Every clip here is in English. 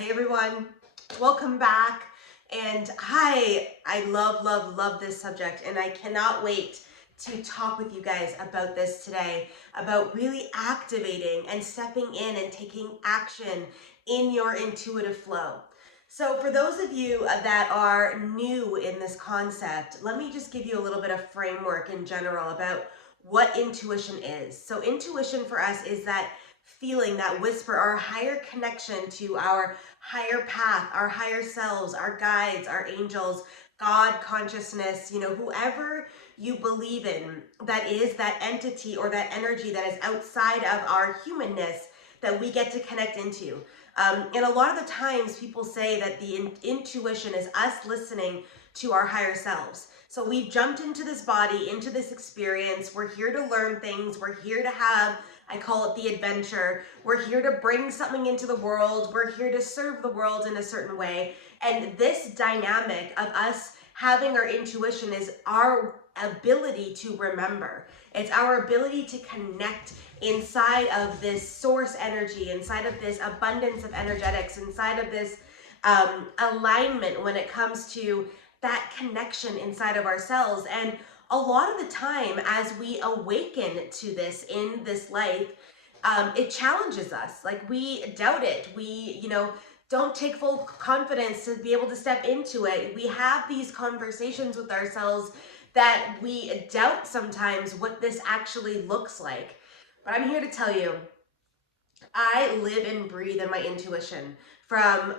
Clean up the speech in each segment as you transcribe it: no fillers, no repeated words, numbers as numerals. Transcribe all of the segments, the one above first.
Hi everyone, welcome back. And I love this subject, and I cannot wait to talk with you guys about this today, about really activating and stepping in and taking action in your intuitive flow. So for those of you that are new in this concept, let me just give you a little bit of framework in general about what intuition is. So intuition for us is that feeling, that whisper, our higher connection to our higher path, our higher selves, our guides, our angels, God, consciousness, whoever you believe in, that is that entity or that energy that is outside of our humanness that we get to connect into. And a lot of the times people say that the intuition is us listening to our higher selves. So we've jumped into this body, into this experience. We're here to learn things. We're here to have, I call it the adventure. We're here to bring something into the world. We're here to serve the world in a certain way. And this dynamic of us having our intuition is our ability to remember. It's our ability to connect inside of this source energy, inside of this abundance of energetics, inside of this alignment when it comes to that connection inside of ourselves. And a lot of the time, as we awaken to this in this life, it challenges us. Like, we doubt it. We, don't take full confidence to be able to step into it. We have these conversations with ourselves that we doubt sometimes what this actually looks like. But I'm here to tell you, I live and breathe in my intuition. From,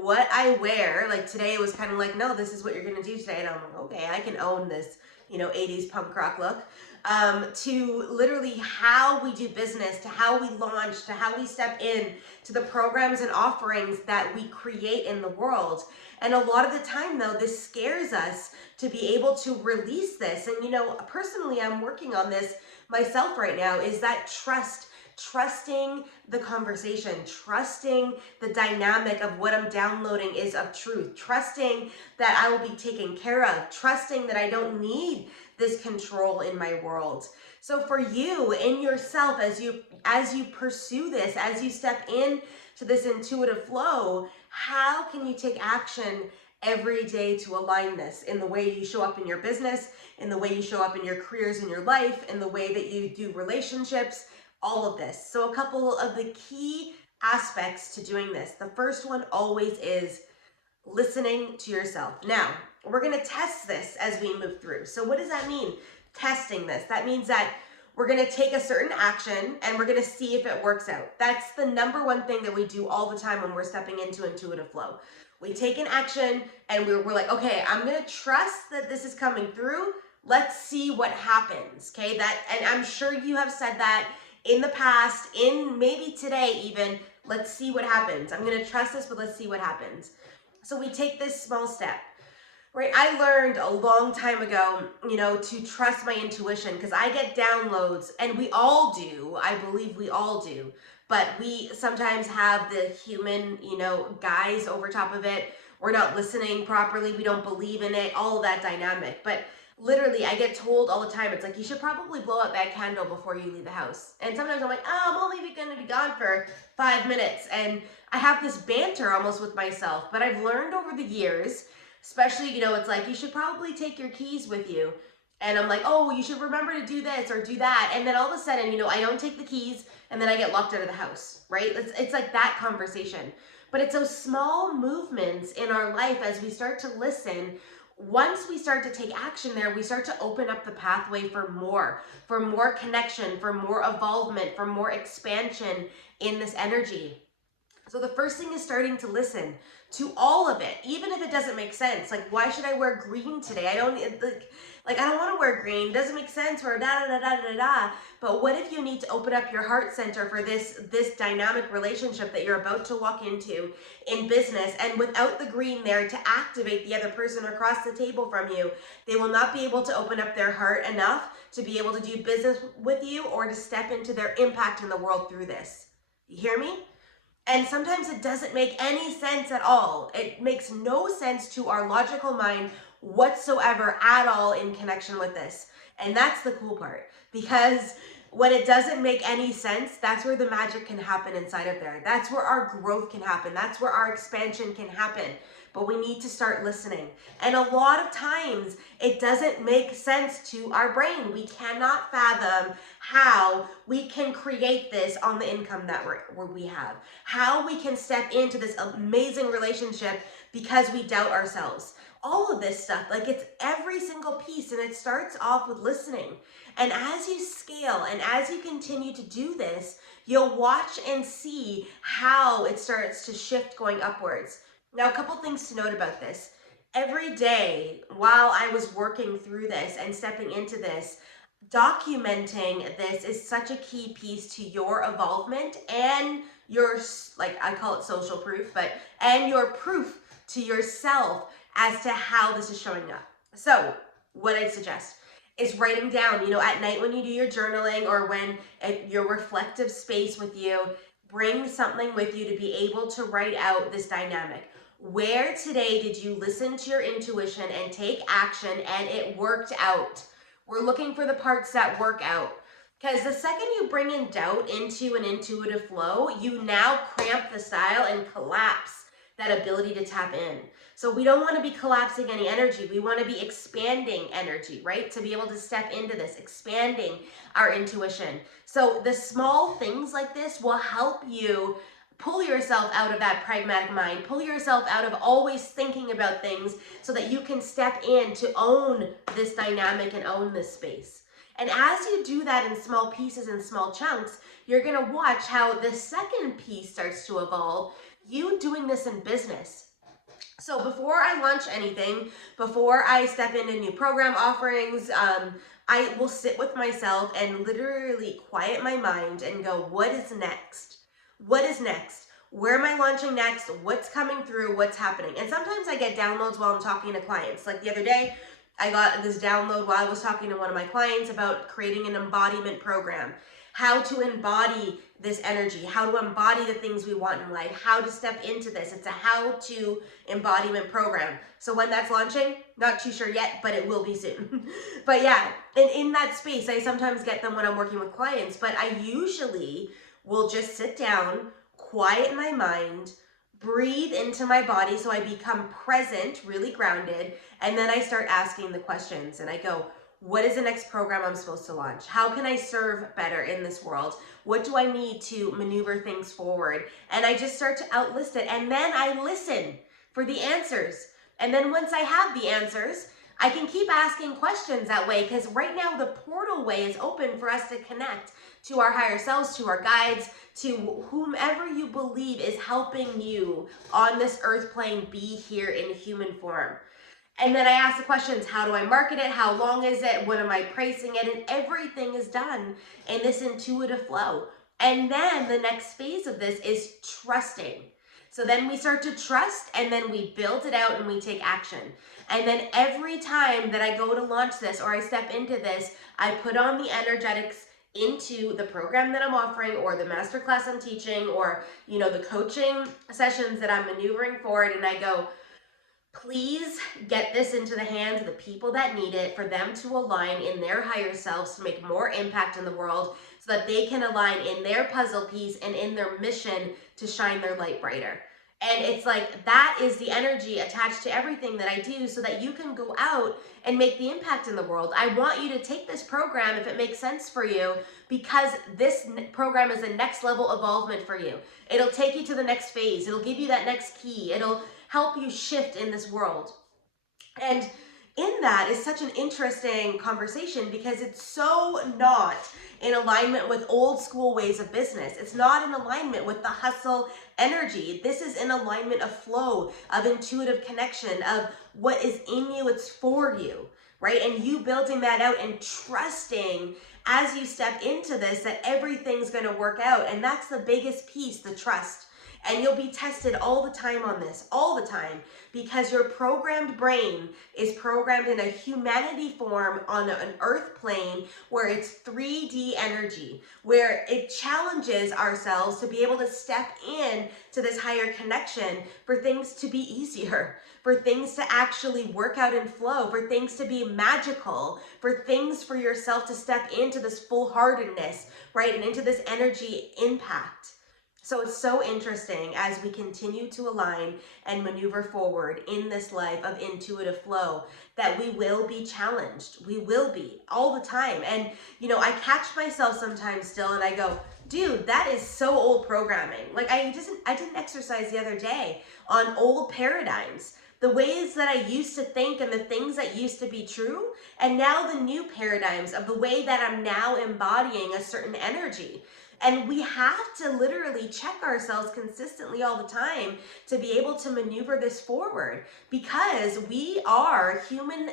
what I wear, like today it was kind of like, no, this is what you're going to do today. And I'm like, okay, I can own this, 80s punk rock look. To literally how we do business, to how we launch, to how we step in, to the programs and offerings that we create in the world. And a lot of the time, though, this scares us to be able to release this. And, personally, I'm working on this myself right now, is that trusting the conversation, trusting the dynamic of what I'm downloading is of truth, trusting that I will be taken care of, trusting that I don't need this control in my world. So for you, in yourself, as you pursue this, as you step in to this intuitive flow, how can you take action every day to align this in the way you show up in your business, in the way you show up in your careers, in your life, in the way that you do relationships, all of this. So a couple of the key aspects to doing this. The first one always is listening to yourself. Now, we're going to test this as we move through. So what does that mean? Testing this. That means that we're going to take a certain action and we're going to see if it works out. That's the number one thing that we do all the time when we're stepping into intuitive flow. We take an action and we're like, okay, I'm going to trust that this is coming through. Let's see what happens. Okay. And I'm sure you have said that in the past, in maybe today even. Let's see what happens. I'm going to trust this, but let's see what happens. So we take this small step, right? I learned a long time ago, to trust my intuition, because I get downloads, and we all do. I believe we all do. But we sometimes have the human, guise over top of it. We're not listening properly. We don't believe in it, all of that dynamic. But literally, I get told all the time, it's like, you should probably blow out that candle before you leave the house. And sometimes I'm like, oh, I'm only going to be gone for 5 minutes. And I have this banter almost with myself. But I've learned over the years, especially, it's like, you should probably take your keys with you. And I'm like, oh, you should remember to do this or do that. And then all of a sudden, I don't take the keys, and then I get locked out of the house, right? It's like that conversation. But it's those small movements in our life as we start to listen. Once we start to take action there, we start to open up the pathway for more connection, for more involvement, for more expansion in this energy. So the first thing is starting to listen to all of it, even if it doesn't make sense. Like, why should I wear green today? I don't want to wear green. It doesn't make sense, or da da da da da da. But what if you need to open up your heart center for this dynamic relationship that you're about to walk into in business, and without the green there to activate the other person across the table from you, they will not be able to open up their heart enough to be able to do business with you or to step into their impact in the world through this. You hear me? And sometimes it doesn't make any sense at all. It makes no sense to our logical mind whatsoever at all in connection with this. And that's the cool part, because when it doesn't make any sense, that's where the magic can happen inside of there. That's where our growth can happen. That's where our expansion can happen. But we need to start listening. And a lot of times it doesn't make sense to our brain. We cannot fathom how we can create this on the income that we have, how we can step into this amazing relationship because we doubt ourselves. All of this stuff, like it's every single piece, and it starts off with listening. And as you scale and as you continue to do this, you'll watch and see how it starts to shift going upwards. Now, a couple things to note about this. Every day while I was working through this and stepping into this, documenting this is such a key piece to your evolvement and your, like I call it social proof, and your proof to yourself as to how this is showing up. So what I suggest is writing down, at night when you do your journaling or when your reflective space with you, bring something with you to be able to write out this dynamic. Where today did you listen to your intuition and take action and it worked out? We're looking for the parts that work out. Because the second you bring in doubt into an intuitive flow, you now cramp the style and collapse that ability to tap in. So we don't want to be collapsing any energy. We want to be expanding energy, right? To be able to step into this, expanding our intuition. So the small things like this will help you pull yourself out of that pragmatic mind, pull yourself out of always thinking about things so that you can step in to own this dynamic and own this space. And as you do that in small pieces and small chunks, you're going to watch how the second piece starts to evolve, you doing this in business. So before I launch anything, before I step into new program offerings, I will sit with myself and literally quiet my mind and go, what is next? What is next? Where am I launching next? What's coming through? What's happening? And sometimes I get downloads while I'm talking to clients. Like the other day, I got this download while I was talking to one of my clients about creating an embodiment program. How to embody this energy, how to embody the things we want in life, how to step into this. It's a how-to embodiment program. So when that's launching, not too sure yet, but it will be soon. But yeah, and in that space, I sometimes get them when I'm working with clients, but I usually will just sit down, quiet my mind, breathe into my body so I become present, really grounded, and then I start asking the questions and I go, what is the next program I'm supposed to launch? How can I serve better in this world? What do I need to maneuver things forward? And I just start to outlist it. And then I listen for the answers. And then once I have the answers, I can keep asking questions that way, because right now the portal way is open for us to connect to our higher selves, to our guides, to whomever you believe is helping you on this earth plane be here in human form. And then I ask the questions, how do I market it? How long is it? What am I pricing it? And everything is done in this intuitive flow. And then the next phase of this is trusting. So then we start to trust, and then we build it out and we take action. And then every time that I go to launch this or I step into this, I put on the energetics into the program that I'm offering or the masterclass I'm teaching or, the coaching sessions that I'm maneuvering forward. And I go, please get this into the hands of the people that need it for them to align in their higher selves to make more impact in the world so that they can align in their puzzle piece and in their mission to shine their light brighter. And it's like, that is the energy attached to everything that I do so that you can go out and make the impact in the world. I want you to take this program if it makes sense for you, because this program is a next level evolvement for you. It'll take you to the next phase. It'll give you that next key. It'll help you shift in this world. And in that is such an interesting conversation because it's so not in alignment with old school ways of business. It's not in alignment with the hustle energy. This is in alignment of flow, of intuitive connection, of what is in you, it's for you, right? And you building that out and trusting as you step into this that everything's going to work out. And that's the biggest piece, the trust. And you'll be tested all the time on this, all the time, because your programmed brain is programmed in a humanity form on an earth plane where it's 3D energy, where it challenges ourselves to be able to step in to this higher connection for things to be easier, for things to actually work out and flow, for things to be magical, for things for yourself to step into this full-heartedness, right? And into this energy impact. So it's so interesting as we continue to align and maneuver forward in this life of intuitive flow that we will be challenged. We will be all the time. And, you know, I catch myself sometimes still and I go, dude, that is so old programming. Like I did an exercise the other day on old paradigms, the ways that I used to think and the things that used to be true, and now the new paradigms of the way that I'm now embodying a certain energy. And we have to literally check ourselves consistently all the time to be able to maneuver this forward, because we are human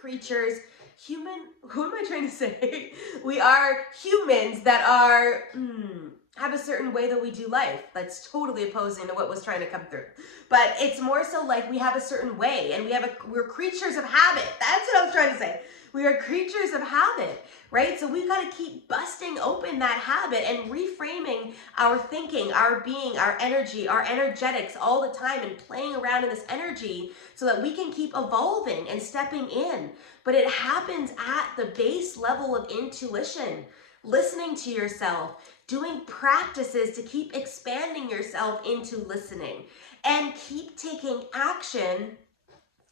creatures, who am I trying to say? We are humans that are, have a certain way that we do life that's totally opposing to what was trying to come through. But it's more so like we have a certain way, and we're creatures of habit. That's what I was trying to say. We are creatures of habit, right? So we've got to keep busting open that habit and reframing our thinking, our being, our energy, our energetics all the time, and playing around in this energy so that we can keep evolving and stepping in. But it happens at the base level of intuition, listening to yourself, doing practices to keep expanding yourself into listening, and keep taking action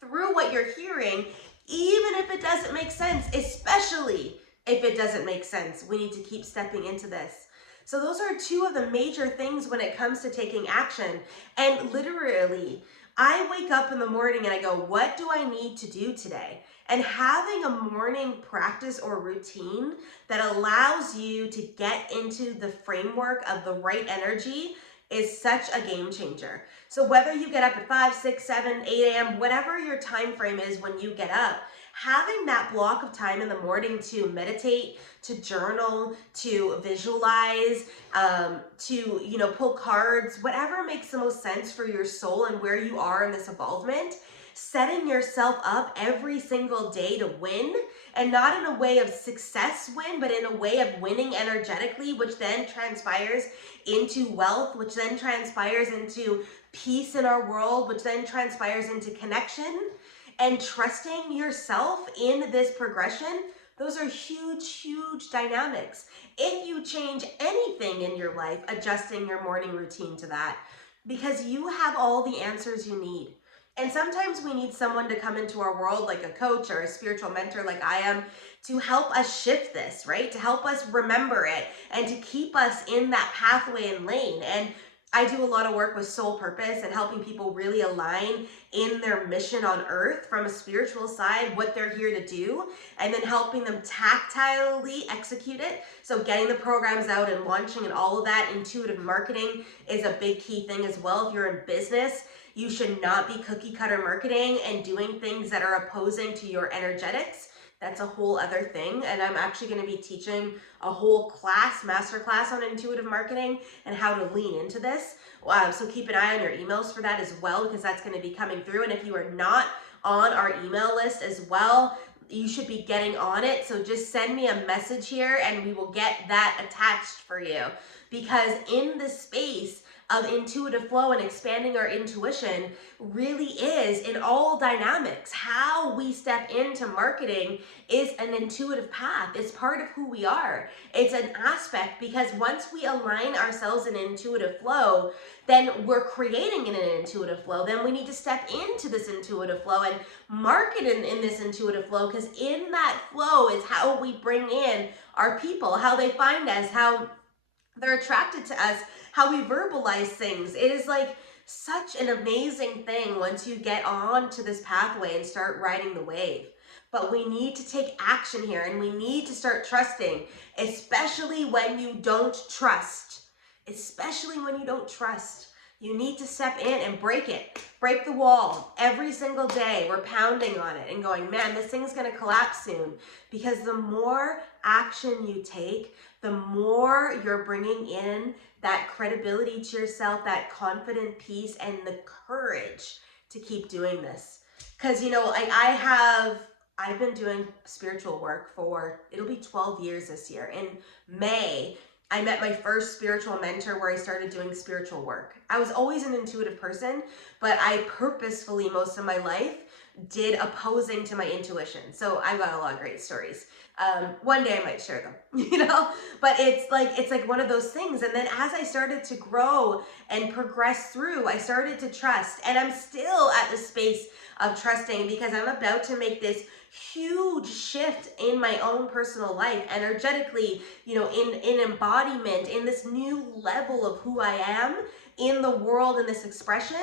through what you're hearing, even if it doesn't make sense, especially if it doesn't make sense. We need to keep stepping into this. So those are two of the major things when it comes to taking action. And literally, I wake up in the morning and I go, what do I need to do today? And having a morning practice or routine that allows you to get into the framework of the right energy is such a game changer. So whether you get up at 5, 6, 7, 8 a.m., whatever your time frame is when you get up, having that block of time in the morning to meditate, to journal, to visualize, to, you know, pull cards, whatever makes the most sense for your soul and where you are in this evolvement, setting yourself up every single day to win, and not in a way of success win, but in a way of winning energetically, which then transpires into wealth, which then transpires into peace in our world, which then transpires into connection, and trusting yourself in this progression. Those are huge, huge dynamics. If you change anything in your life, adjusting your morning routine to that, because you have all the answers you need. And sometimes we need someone to come into our world, like a coach or a spiritual mentor like I am, to help us shift this, right? To help us remember it and to keep us in that pathway and lane. And I do a lot of work with soul purpose and helping people really align in their mission on earth from a spiritual side, what they're here to do, and then helping them tactilely execute it. So getting the programs out and launching and all of that. Intuitive marketing is a big key thing as well. If you're in business, you should not be cookie cutter marketing and doing things that are opposing to your energetics. That's a whole other thing. And I'm actually going to be teaching a whole class, master class on intuitive marketing and how to lean into this. So keep an eye on your emails for that as well, because that's going to be coming through. And if you are not on our email list as well, you should be getting on it. So just send me a message here and we will get that attached for you. Because in this space of intuitive flow and expanding our intuition really is in all dynamics. How we step into marketing is an intuitive path. It's part of who we are. It's an aspect, because once we align ourselves in intuitive flow, then we're creating in an intuitive flow. Then we need to step into this intuitive flow and market in this intuitive flow, because in that flow is how we bring in our people, how they find us, how they're attracted to us, how we verbalize things. It is like such an amazing thing once you get on to this pathway and start riding the wave. But we need to take action here, and we need to start trusting, especially when you don't trust. Especially when you don't trust. You need to step in and break it. Break the wall. Every single day, we're pounding on it and going, man, this thing's going to collapse soon. Because the more action you take, the more you're bringing in that credibility to yourself, that confident peace, and the courage to keep doing this. Because, you know, like I've been doing spiritual work for, it'll be 12 years this year. In May, I met my first spiritual mentor where I started doing spiritual work. I was always an intuitive person, but I purposefully, most of my life, did opposing to my intuition. So I've got a lot of great stories. One day I might share them, you know, but it's like one of those things. And then as I started to grow and progress through, I started to trust, and I'm still at the space of trusting because I'm about to make this huge shift in my own personal life, energetically, you know, in embodiment, in this new level of who I am in the world, in this expression.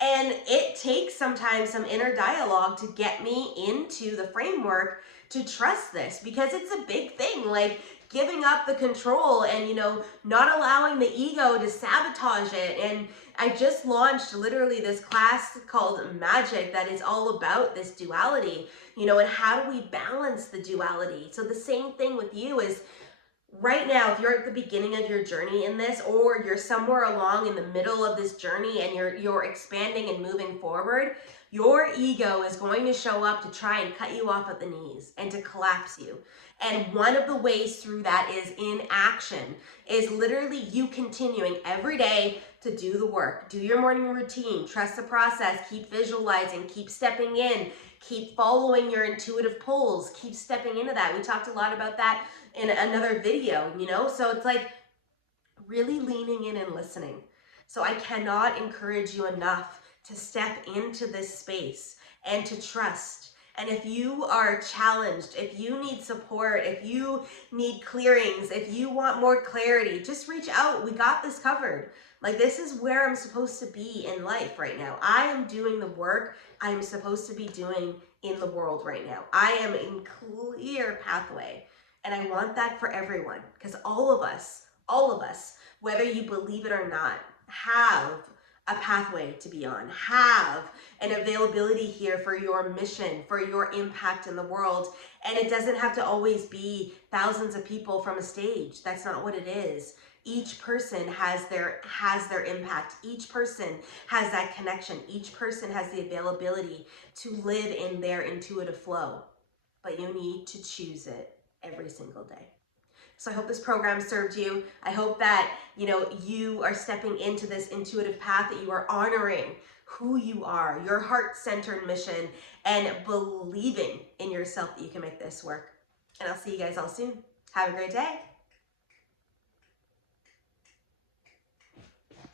And it takes sometimes some inner dialogue to get me into the framework to trust this, because it's a big thing, like giving up the control and, you know, not allowing the ego to sabotage it. And I just launched literally this class called Magic that is all about this duality, you know, and how do we balance the duality? So the same thing with you is, right now, if you're at the beginning of your journey in this, or you're somewhere along in the middle of this journey and you're expanding and moving forward, your ego is going to show up to try and cut you off at the knees and to collapse you. And one of the ways through that is in action, is literally you continuing every day to do the work, do your morning routine, trust the process, keep visualizing, keep stepping in, keep following your intuitive pulls, keep stepping into that. We talked a lot about that in another video, you know? So it's like really leaning in and listening. So I cannot encourage you enough to step into this space and to trust. And if you are challenged, if you need support, if you need clearings, if you want more clarity, just reach out. We got this covered. Like, this is where I'm supposed to be in life right now. I am doing the work I'm supposed to be doing in the world right now. I am in clear pathway. And I want that for everyone, because all of us, whether you believe it or not, have a pathway to be on, have an availability here for your mission, for your impact in the world. And it doesn't have to always be thousands of people from a stage. That's not what it is. Each person has their impact. Each person has that connection. Each person has the availability to live in their intuitive flow. But you need to choose it every single day. So I hope this program served you. I hope that, you know, you are stepping into this intuitive path, that you are honoring who you are, your heart-centered mission, and believing in yourself that you can make this work. And I'll see you guys all soon. Have a great day.